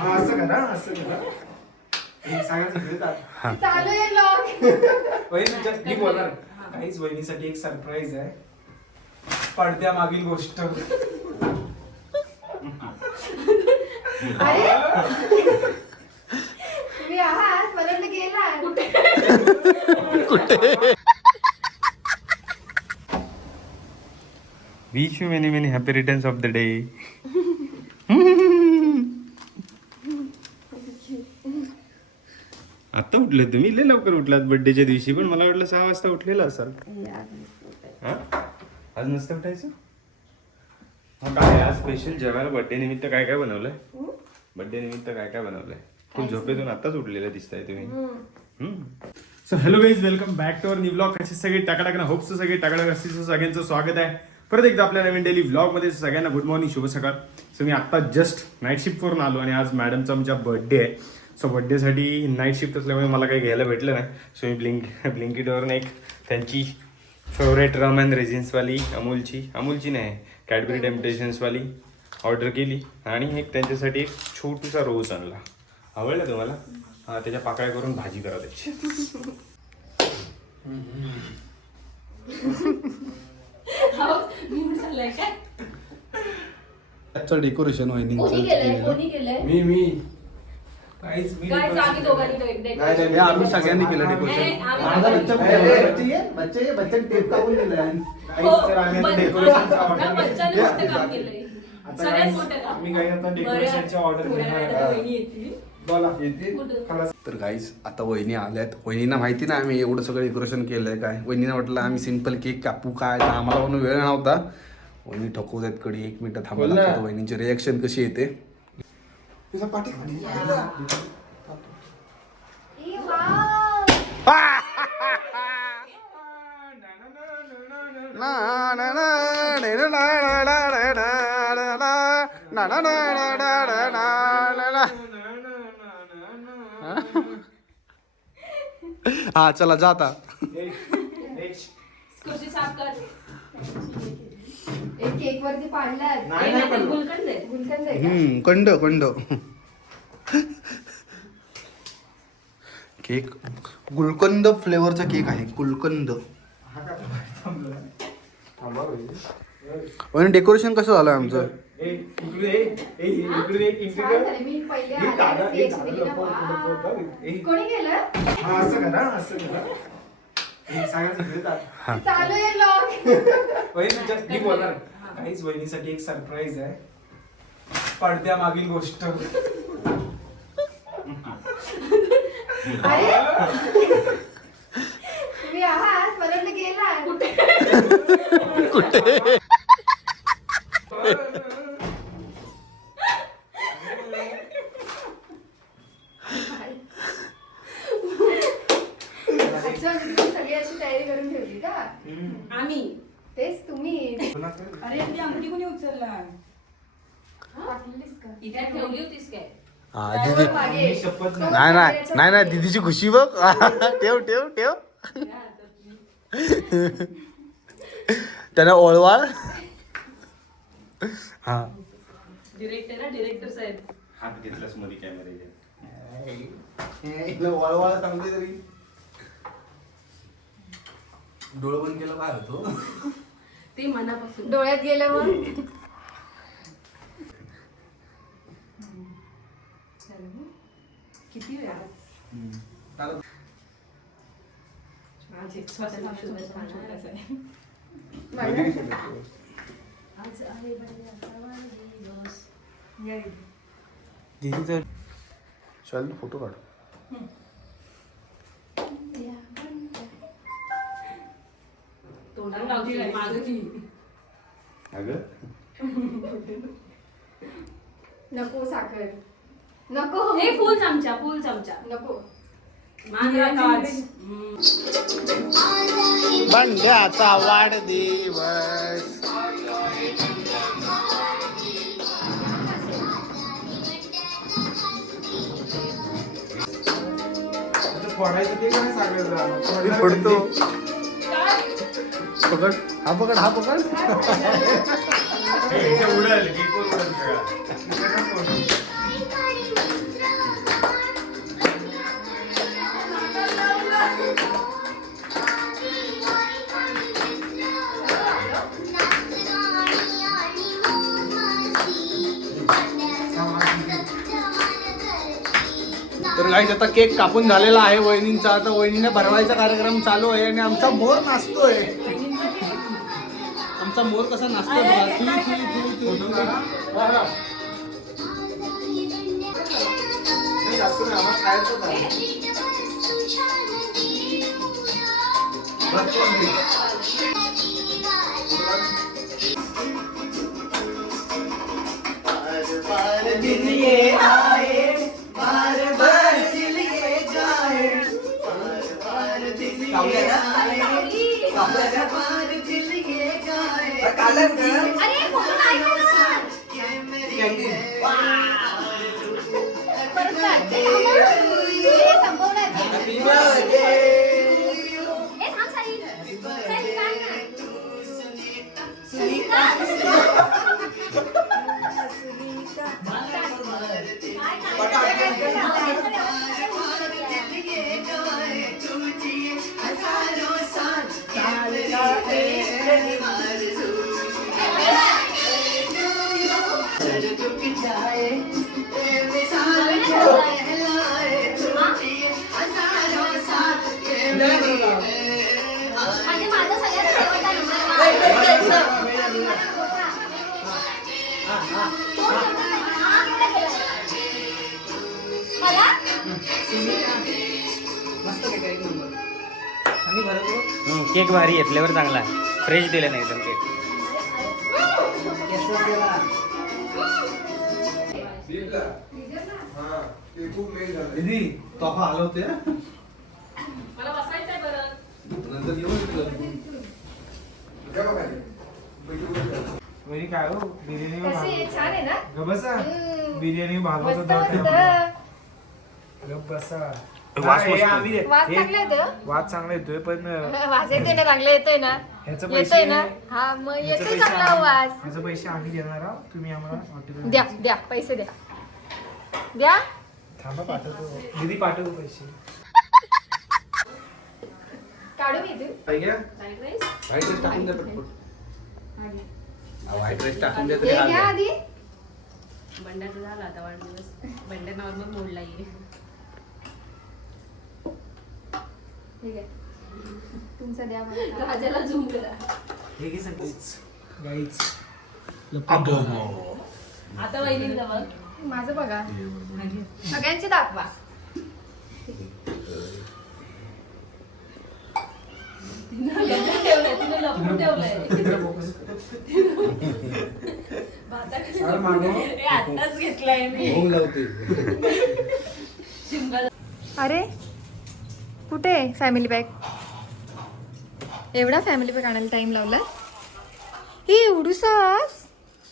असं करा असं करा. चालू आहे लॉक. मी बोलणार काहीच वहिनीसाठी एक सरप्राईज आहे. पडद्या मागील गोष्ट. अरे तुम्ही आहात मला वाटलं गेला कुठे wish you many many happy returns of the day. आता उठले तुम्ही लय लवकर उठलात बर्थडेच्या दिवशी, पण मला वाटलं 6 वाजता उठलेला असाल. हा आज नसतं उठायचं. हा काय आज स्पेशल जेवायला बर्थडे निमित्त काय काय बनवलंय? बर्थडे निमित्त काय काय बनवलंय? फुल झोपेतून आताच उठलेलं दिसताय तुम्ही. So hello guys, welcome back to our new blog. कसे सगळे टाकाटाक ना होप्स सगळे टाकाटाक असतील. सगळ्यांचं स्वागत आहे परत एकदा आपल्या नवीन डेली ब्लॉगमध्ये. सगळ्यांना गुड मॉर्निंग, शुभ सकाळ. सो मी आत्ता जस्ट नाईट शिफ्टवरून आलो आणि आज मॅडमचा आमच्या बर्थडे आहे. सो बर्थडेसाठी नाईट शिफ्ट असल्यामुळे मला काही घ्यायला भेटलं नाही. सो मी ब्लिंकिटवरून एक त्यांची फेवरेट रम अँड रेझिन्सवाली अमूलची नाही कॅडबरी टेम्पटेशन्सवाली ऑर्डर केली आणि एक त्यांच्यासाठी एक छोटूसा रोज आणला. आवडला तुम्हाला? हां, त्याच्या पाकळ्या करून भाजी करा त्याची. डेकोरेशन कोणी केलंय मी काहीच मी आम्ही सगळ्यांनी केलं डेकोरेशन. टेप कापून दिलाय. डेकोरेशनचा ऑर्डर मी काही आता डेकोरेशनचा ऑर्डर तर गाईज आता वहिनी आल्यात. वहिनींना माहिती नाही आम्ही एवढं सगळं डेकोरेशन केलंय काय. वहिनीनं म्हटलं आम्ही सिंपल केक कापू काय, तर आम्हाला म्हणून वेळ नव्हता. वहिनी ठकवत आहेत कडी. 1 मिनिट थांबायला लागतं. वहिनीची रिॲक्शन कशी येते. हा चला जाता. एक केक वरती पाडलात. गुलकंद आहे का? कंड केक गुलकंद फ्लेवरचा केक आहे. गुलकंद. डेकोरेशन कसं झालं आमचं? छान झालं. मी पहिले आल्यावर केक दिली ना. कोणी केलं? असं करा असं करा. चालू आहे लॉक. मी बोलणार काहीच वहिनीसाठी एक सरप्राईज आहे. पडद्या मागील गोष्ट. अरे तुम्ही आहात मला वाटलं गेला कुठे अच्छा, म्हणजे तुम्ही सगळी अशी तयारी करून ठेवली का? आम्ही तेच तुम्ही अरे ती अंगठी कोणी उचलला? टाकलीस का? इथे ठेवली होतीस काय? त्यावर मागे. शपथ नाही दीदीची खुशी बघ. ठेव त्यानं ओळवाळ. हा डिरेक्टर साहेब हात घेतलास मध्ये कॅमेरा. वळवळ सांगते तरी डोळं बंद केलं काय होतो ते मनापासून डोळ्यात गेलं मग. किती वेळ दीदी चल फोटो काढ. तोंडाला लावते मागं. अगं नको साखर नको. हे फुल चमचा नको. बंड्याचा वाढदिवस. फोडायचं ते काय सांगायचं. पडतो. पकड हा पकड. उडाल केकवर उडाल सगळा. तर गाईज आता केक कापून झालेला आहे वहिनींचा. आता वहिनीने भरवायचा कार्यक्रम चालू आहे आणि आमचा मोर नाचतोय. आमचा मोर कसा नाचतोय बघा. केक भारी आहे, फ्लेवर चांगला आहे, फ्रेश दिले नाही एकदम केक. दीदी तोफा आलो होते मला बसायचंय बरं. नंतर वहिनी काय हो बिर्याणी कशी आहे? छान आहे ना? गप बसा. बिर्याणी भागवत मस्त होता मस्त. गप बसा. वास हे मस्त. आम्ही- वास हे- चांगला येतोय हं? वास चांगला येतोय पण वास येतोय ना, चांगला येतोय ना, ह्याचं येतोय पैसे ना. हा मग ह्याचे येतोय पैसे चांगला आम्ही- वास. ह्याचे पैसे आम्ही देणार आहोत. तुम्ही आम्हाला हॉटेल द्या द्या पैसे द्या द्या. थांबा पाठवतो. दीदी पाठवतो पैसे. काढू मी ते. Fried rice. व्हाईट राईस टाकून द्या पटपट. व्हाईट राईस टाकून द्या हे तरी घ्या हाल आधी. बंड्याचा झाला आता वाढदिवस. बंड्या नॉर्मल मोडला येईल. ठीक आहे. तुमचा द्या मला. राजाला झूम करा. हे घे सगळीच गाईच. आता वहिनींना बघ. माझं बघा, सगळ्यांचे दाखवा. ठेवलंय तिने लपून ठेवलंय. तिकडे focus कर. भाताखाली चाल मागं. हे आत्ताच घेतलाय मी. भोंग लावते. शिमगा. अरे कुठे फॅमिली पॅक? एवढा फॅमिली पॅक आणायला टाइम लावला? हे एवढूसाच.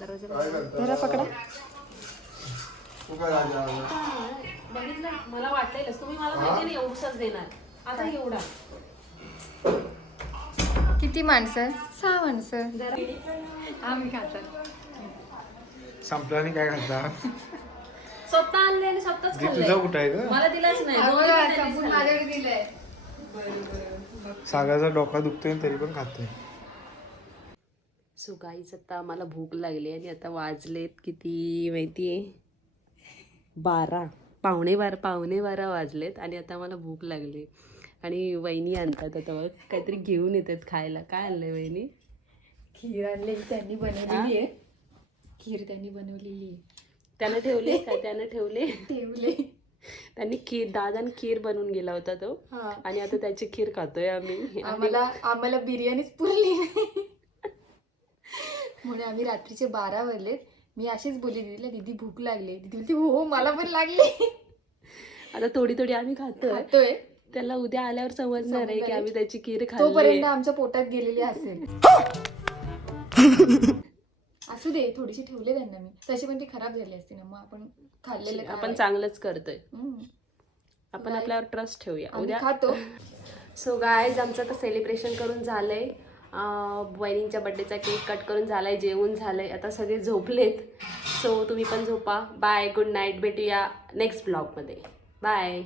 जरा पकडा. बघितलं मला वाटलेलंच तुम्ही मला माहिती नाही एवढंच देणार. आता एवढा किती माणसं? 6 माणसं. जरा आम्ही खातात. संपला आणि काय घालता? स्वतः आणले आणि स्वतःच तुझा खाल्लंय. कुठं आहे ग? मला दिलाच नाही. अगं, दोन्ही पण त्यांनीच संपून खाल्ले. माझ्याकडे दिलंय. सागाचा डोका दुखतोय तरी पण खातोय. सो गाईज आता आम्हाला भूक लागली आणि आता वाजलेत किती माहितीये 12 पावणे बारा वाजलेत आणि आता आम्हाला भूक लागली आणि वहिनी आणतात आता बघ काहीतरी घेऊन येतात खायला. काय आणलंय वहिनी? खीर आणलेली त्यांनी बनवलेली आहे. खीर त्यांनी बनवलेली आहे. त्यानं ठेवले का? त्यानं ठेवले. ठेवले. त्यांनी खीर दादाने खीर बनवून गेला होता तो हा. आणि आता त्याची खीर खातोय आम्ही. आम्हाला बिर्याणीच पुरली नाही म्हणून आम्ही रात्रीचे 12 वाजलेत. मी अशीच बोलली दीदीला, दीदी भूक लागली. दीदी बोलते हो मला पण लागली. आता थोडी थोडी आम्ही खातोय. त्याला उद्या आल्यावर समजणार आहे की आम्ही त्याची खीर खाल्ली. तोपर्यंत आमच्या पोटात गेलेली असेल. असू दे, थोडीशी ठेवले त्यांना मी. तशी पण ती खराब झाली असते ना, मग आपण खाल्लेलं काय? आपण चांगलंच करतोय. हम्म. आपण आपल्यावर ट्रस्ट ठेवूया. आम्ही उद्या खातो. सो गायज आमचं आता सेलिब्रेशन करून झालंय. वहिनींच्या बड्डेचा केक कट करून झालाय, जेवून झालंय, आता सगळे झोपलेत. सो तुम्ही पण झोपा. Bye, good night. भेटूया नेक्स्ट ब्लॉगमध्ये. बाय.